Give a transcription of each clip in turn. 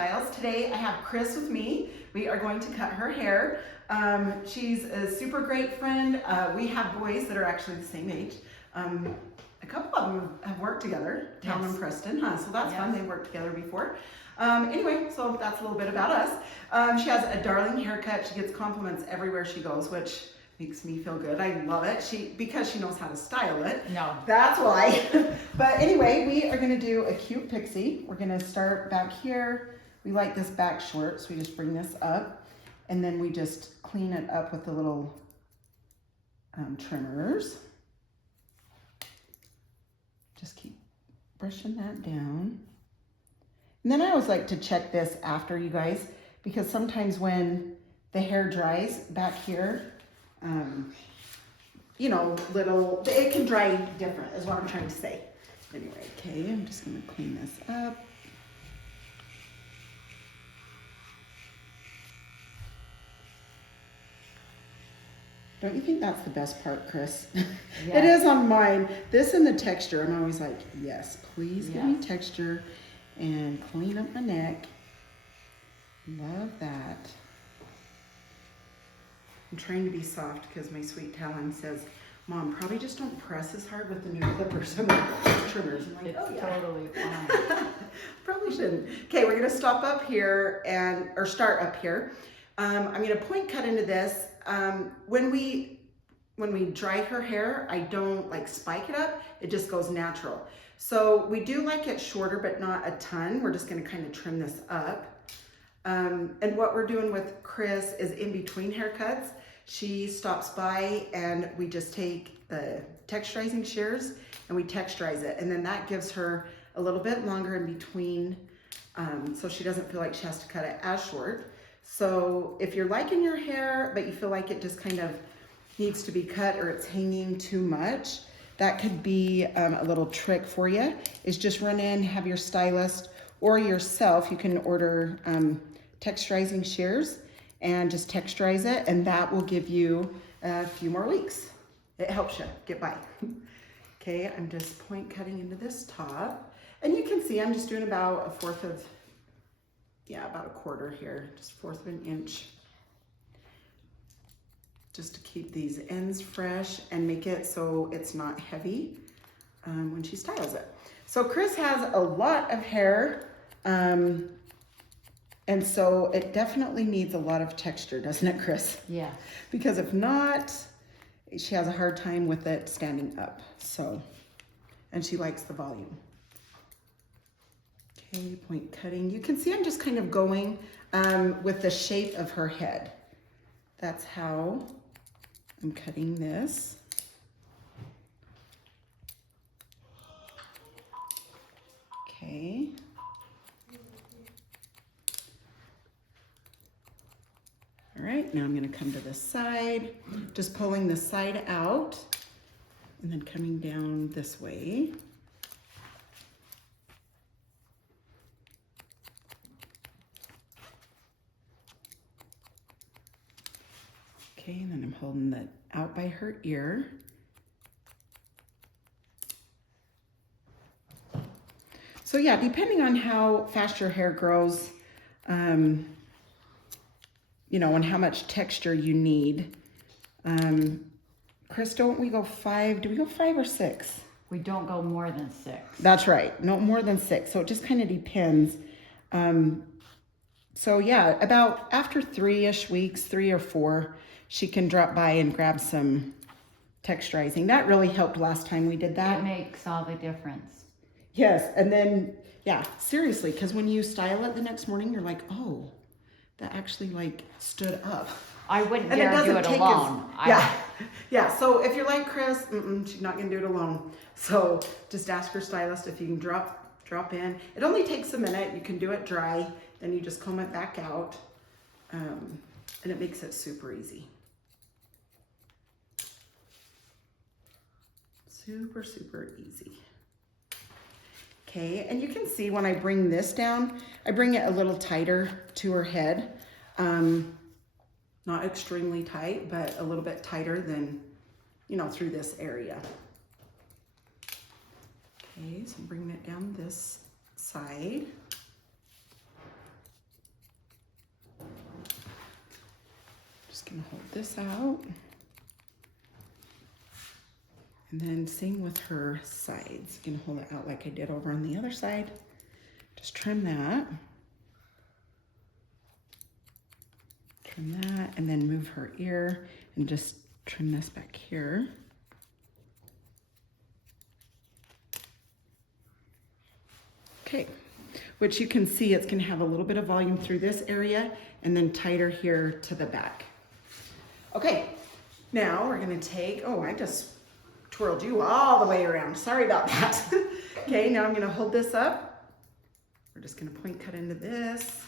Hairstyles. Today I have Chris with me. We are going to cut her hair. She's a super great friend. We have boys that are actually the same age. A couple of them have worked together, Tom and Preston, huh? So that's fun. They worked together before. Anyway, so that's a little bit about us. She has a darling haircut. She gets compliments everywhere she goes, which makes me feel good. I love it. Because she knows how to style it. No. That's why. But anyway, we are going to do a cute pixie. We're going to start back here. We like this back short, so we just bring this up. And then we just clean it up with the little trimmers. Just keep brushing that down. And then I always like to check this after, you guys, because sometimes when the hair dries back here, you know, it can dry different is what I'm trying to say. Anyway, okay, I'm just gonna clean this up. Don't you think that's the best part, Chris? Yes. It is on mine. This and the texture, I'm always like, yes, please give me texture and clean up my neck. Love that. I'm trying to be soft because my sweet Talon says, Mom, probably just don't press as hard with the new clippers and the trimmers. I'm like, it's totally fine. Probably shouldn't. Okay, we're gonna stop up here or start up here. I'm gonna point cut into this. When we dry her hair, I don't like spike it up. It just goes natural. So we do like it shorter, but not a ton. We're just gonna kind of trim this up. And what we're doing with Chris is in between haircuts, she stops by and we just take the texturizing shears and we texturize it. And then that gives her a little bit longer in between, so she doesn't feel like she has to cut it as short. So if you're liking your hair, but you feel like it just kind of needs to be cut or it's hanging too much, that could be a little trick for you, is just run in, have your stylist or yourself, you can order texturizing shears and just texturize it, and that will give you a few more weeks. It helps you get by. Okay, I'm just point cutting into this top, and you can see I'm just doing about a fourth of, about a quarter here, just a fourth of an inch, just to keep these ends fresh and make it so it's not heavy when she styles it. So Chris has a lot of hair, and so it definitely needs a lot of texture, doesn't it, Chris? Yeah. Because if not, she has a hard time with it standing up. So, and she likes the volume. Okay, point cutting. You can see I'm just kind of going with the shape of her head. That's how I'm cutting this. Okay. All right, now I'm gonna come to this side, just pulling the side out and then coming down this way. Okay, and then I'm holding that out by her ear. So yeah, depending on how fast your hair grows, you know, and how much texture you need. Chris, don't we go 5? Do we go 5 or 6? We don't go more than 6. That's right, no more than 6. So it just kind of depends. So yeah, about after 3-ish weeks, 3 or 4, she can drop by and grab some texturizing. That really helped last time we did that. It makes all the difference. Yes, and then, yeah, seriously, because when you style it the next morning, you're like, oh, that actually like stood up. I wouldn't dare do it alone. Yeah, so if you're like Chris, she's not gonna do it alone. So just ask your stylist if you can drop in. It only takes a minute. You can do it dry, then you just comb it back out, and it makes it super easy. Super, super easy. Okay, and you can see when I bring this down, I bring it a little tighter to her head. Not extremely tight, but a little bit tighter than, you know, through this area. Okay, so bring it down this side. Just gonna hold this out. And then same with her sides. Gonna hold it out like I did over on the other side. Just trim that. Trim that, and then move her ear and just trim this back here. Okay, which you can see it's gonna have a little bit of volume through this area and then tighter here to the back. Okay, now we're gonna take, oh, I just twirled you all the way around. Sorry about that. Okay, now I'm gonna hold this up. We're just gonna point cut into this.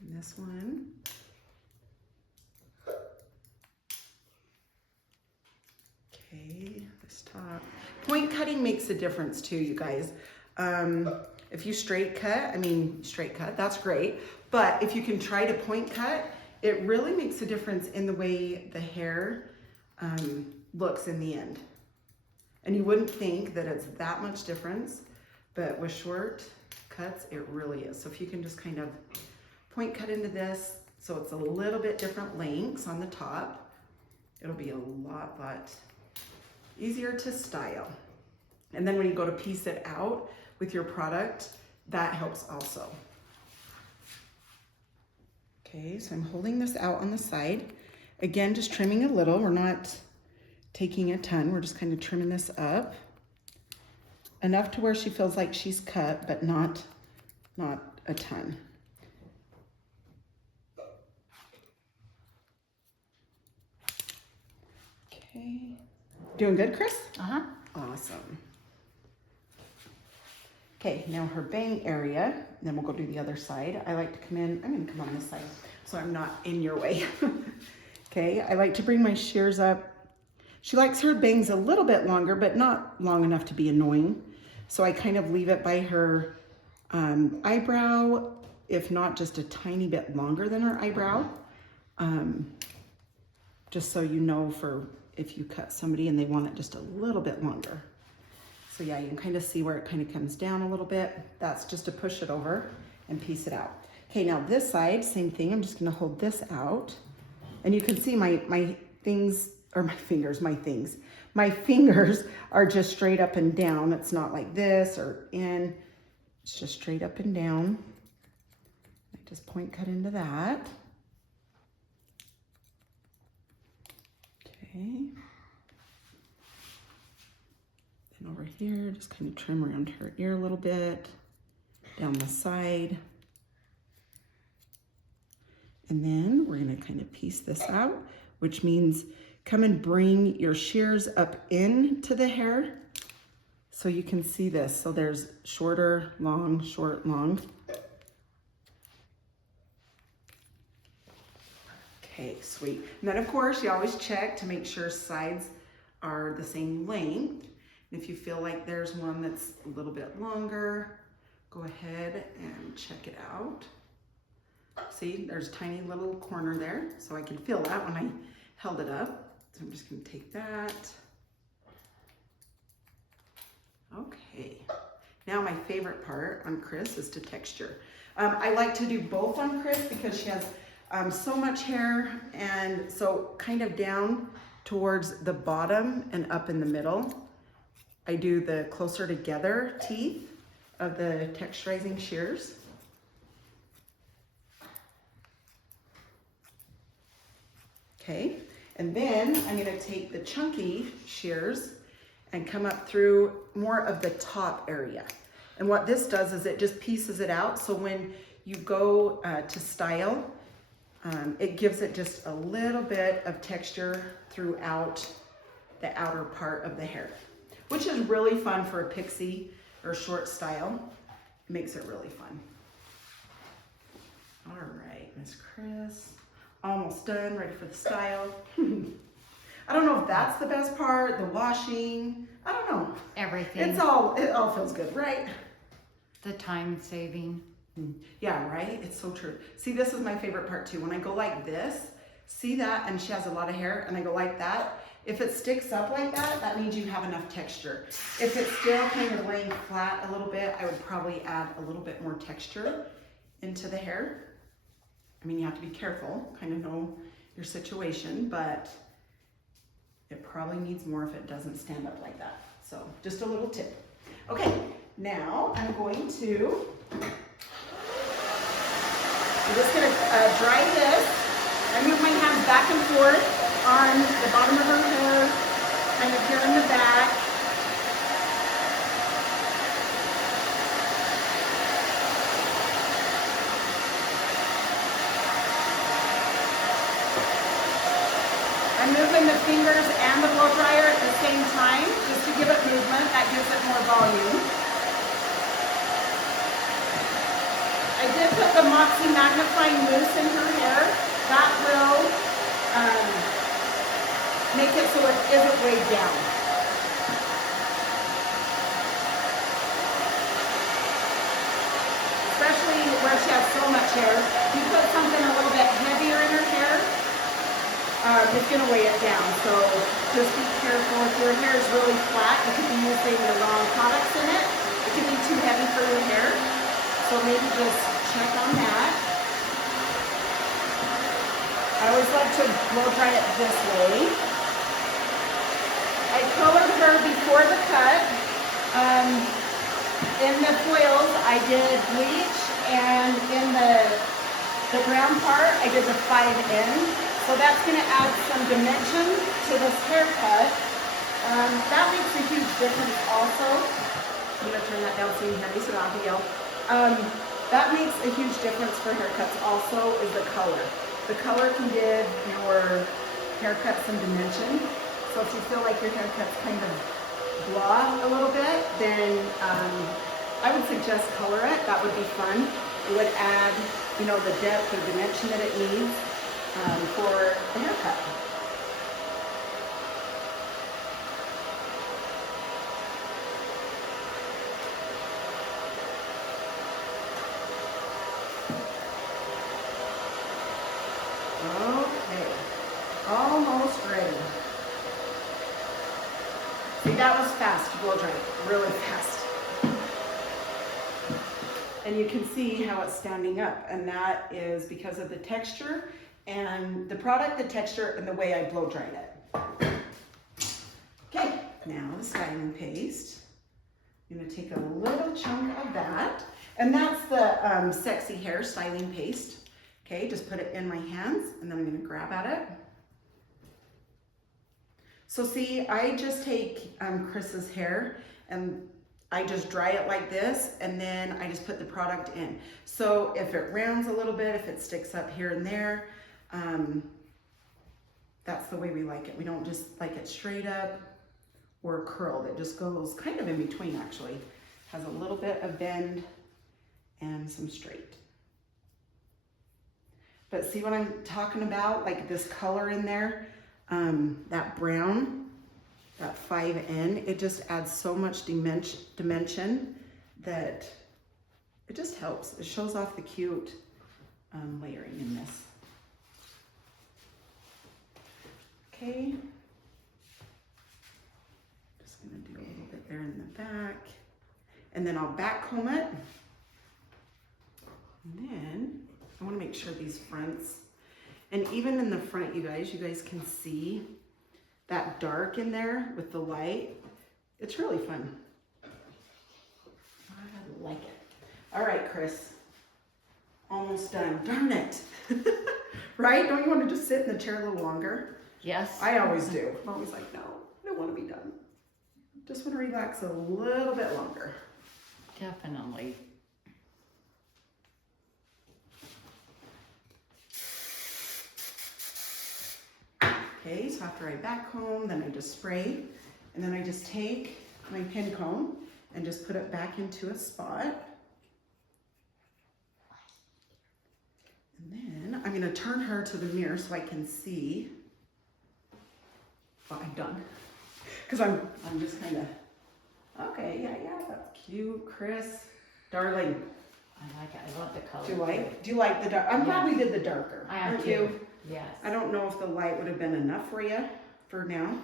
And this one. Okay, this top. Point cutting makes a difference too, you guys. If you straight cut, that's great. But if you can try to point cut, it really makes a difference in the way the hair looks in the end. And you wouldn't think that it's that much difference, but with short cuts, it really is. So if you can just kind of point cut into this, so it's a little bit different lengths on the top, it'll be a lot easier to style. And then when you go to piece it out with your product, that helps also. Okay, so I'm holding this out on the side. Again, just trimming a little. We're not taking a ton. We're just kind of trimming this up. Enough to where she feels like she's cut, but not a ton. Okay. Doing good, Chris? Uh-huh. Awesome. Okay, now her bang area, then we'll go do the other side. I like to come in, I'm gonna come on this side so I'm not in your way. Okay, I like to bring my shears up. She likes her bangs a little bit longer, but not long enough to be annoying. So I kind of leave it by her eyebrow, if not just a tiny bit longer than her eyebrow. Just so you know for if you cut somebody and they want it just a little bit longer. So yeah, you can kind of see where it kind of comes down a little bit. That's just to push it over and piece it out. Okay, now this side, same thing. I'm just gonna hold this out. And you can see my fingers are just straight up and down. It's not like this or in, it's just straight up and down. I just point cut into that. Okay. And over here, just kind of trim around her ear a little bit, down the side. And then we're gonna kind of piece this out, which means come and bring your shears up into the hair so you can see this. So there's shorter, long, short, long. Okay, sweet. And then of course you always check to make sure sides are the same length. And if you feel like there's one that's a little bit longer, go ahead and check it out. See, there's a tiny little corner there, so I can feel that when I held it up. So I'm just gonna take that. Okay, now my favorite part on Chris is to texture. I like to do both on Chris because she has so much hair, and so kind of down towards the bottom and up in the middle. I do the closer together teeth of the texturizing shears. Okay, and then I'm gonna take the chunky shears and come up through more of the top area. And what this does is it just pieces it out, so when you go to style, it gives it just a little bit of texture throughout the outer part of the hair, which is really fun for a pixie or short style. It makes it really fun. All right, Miss Chris. Almost done, ready for the style. I don't know if that's the best part, the washing. I don't know. Everything. It all feels good, right? The time saving. Yeah, right? It's so true. See, this is my favorite part too. When I go like this, see that, and she has a lot of hair, and I go like that. If it sticks up like that, that means you have enough texture. If it's still kind of laying flat a little bit, I would probably add a little bit more texture into the hair. I mean, you have to be careful, kind of know your situation, but it probably needs more if it doesn't stand up like that. So just a little tip. Okay, now I'm going to, I'm just gonna dry this. I move my hands back and forth on the bottom of her hair, kind of here in the back. I'm moving the fingers and the blow dryer at the same time, just to give it movement. That gives it more volume. I did put the Moxie magnifying mousse in her hair. That will make it so it isn't weighed down. Especially where she has so much hair. If you put something a little bit heavier in her hair, it's going to weigh it down. So just be careful. If your hair is really flat, you could be using the wrong products in it. It could be too heavy for your hair. So maybe just check on that. I always like to blow dry it this way. I colored her before the cut. In the foils, I did bleach, and in the brown part, I did the 5N. So that's going to add some dimension to this haircut. That makes a huge difference also. I'm going to turn that down so you can hear me so I don't have to yell. That makes a huge difference for haircuts also is the color. The color can give your haircut some dimension. So if you feel like your haircut's kind of blah a little bit, then I would suggest color it. That would be fun. It would add, you know, the depth or dimension that it needs for the haircut. Okay, almost ready. See, that was fast to blow dry, really fast. And you can see how it's standing up, and that is because of the texture and the product, the texture, and the way I blow dried it. Okay, now the styling paste. I'm gonna take a little chunk of that, and that's the Sexy Hair styling paste. Okay, just put it in my hands, and then I'm gonna grab at it. So see, I just take Chris's hair, and I just dry it like this, and then I just put the product in. So if it rounds a little bit, if it sticks up here and there, that's the way we like it. We don't just like it straight up or curled. It just goes kind of in between, actually. Has a little bit of bend and some straight. But see what I'm talking about? Like this color in there, that brown, that 5N, it just adds so much dimension that it just helps. It shows off the cute layering in this. Okay, just gonna do a little bit there in the back, and then I'll back comb it, and then I want to make sure these fronts, and even in the front, you guys can see that dark in there with the light. It's really fun. I like it. All right, Chris, almost done. Darn it. Right? Don't you want to just sit in the chair a little longer? Yes. I always do. I'm always like, no, I don't want to be done. Just want to relax a little bit longer. Definitely. Okay, so after I back comb, then I just spray, and then I just take my pin comb and just put it back into a spot. And then I'm going to turn her to the mirror so I can see what I've done. Because I'm just kind of, okay, yeah, that's cute, Chris, darling. I like it. I love the color. Do you like the dark? I'm glad we did the darker. I am aren't too. you? Yes. I don't know if the light would have been enough for you for now.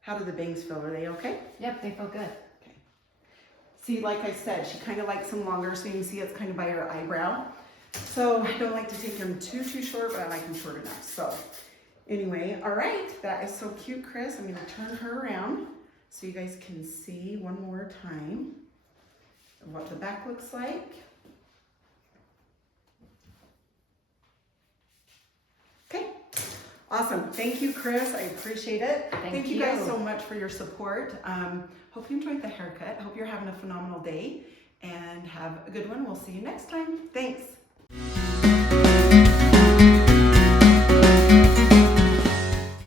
How do the bangs feel? Are they okay? Yep, they feel good. See, like I said, she kind of likes them longer, so you can see it's kind of by her eyebrow. So I don't like to take them too short, but I like them short enough. So anyway, all right, that is so cute, Chris. I'm gonna turn her around so you guys can see one more time what the back looks like. Okay, awesome. Thank you, Chris. I appreciate it. Thank you guys so much for your support. Hope you enjoyed the haircut. Hope you're having a phenomenal day and have a good one. We'll see you next time. Thanks.